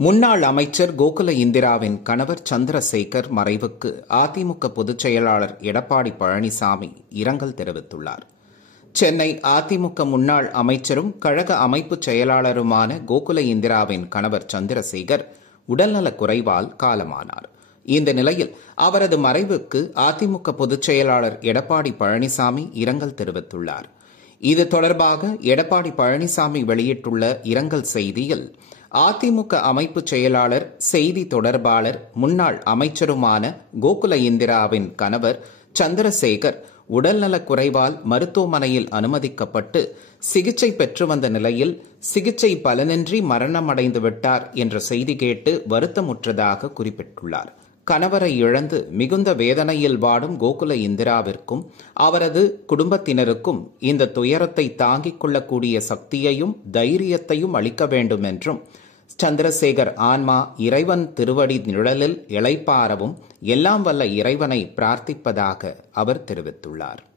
முன்னாள் அமைச்சர் கோகுல இந்திராவின் கணவர் சந்திரசேகர் மறைவுக்கு அதிமுக பொதுச் செயலாளர் எடப்பாடி பழனிசாமி இரங்கல் தெரிவித்துள்ளார். சென்னை அதிமுக முன்னாள் அமைச்சரும் கழக அமைப்புச் செயலாளருமான கோகுல இந்திராவின் கணவர் சந்திரசேகர் உடல்நலக் குறைவால் காலமானார். இந்த நிலையில் அவரது மறைவுக்கு அதிமுக பொதுச் செயலாளர் எடப்பாடி பழனிசாமி இரங்கல் தெரிவித்துள்ளார். இது தொடர்பாக எடப்பாடி பழனிசாமி வெளியிட்டுள்ள இரங்கல் செய்தியில், அதிமுக அமைப்புச் செயலாளர், செய்தி தொடர்பாளர், முன்னாள் அமைச்சருமான கோகுல இந்திராவின் கணவர் சந்திரசேகர் உடல்நலக் குறைவால் மருத்துவமனையில் அனுமதிக்கப்பட்டு சிகிச்சை பெற்று வந்த நிலையில் சிகிச்சை பலனின்றி மரணமடைந்து விட்டார் என்ற செய்தி கேட்டு வருத்தமுற்றதாக குறிப்பிட்டுள்ளார். கணவரை இழந்து மிகுந்த வேதனையில் வாடும் கோகுல இந்திராவிற்கும் அவரது குடும்பத்தினருக்கும் இந்த துயரத்தை தாங்கிக் கொள்ளக்கூடிய சக்தியையும் தைரியத்தையும் அளிக்க வேண்டும் என்றும், சந்திரசேகர் ஆன்மா இறைவன் திருவடி நிழலில் இளைப்பாறவும் எல்லாம் வல்ல இறைவனை பிரார்த்திப்பதாக அவர் தெரிவித்துள்ளார்.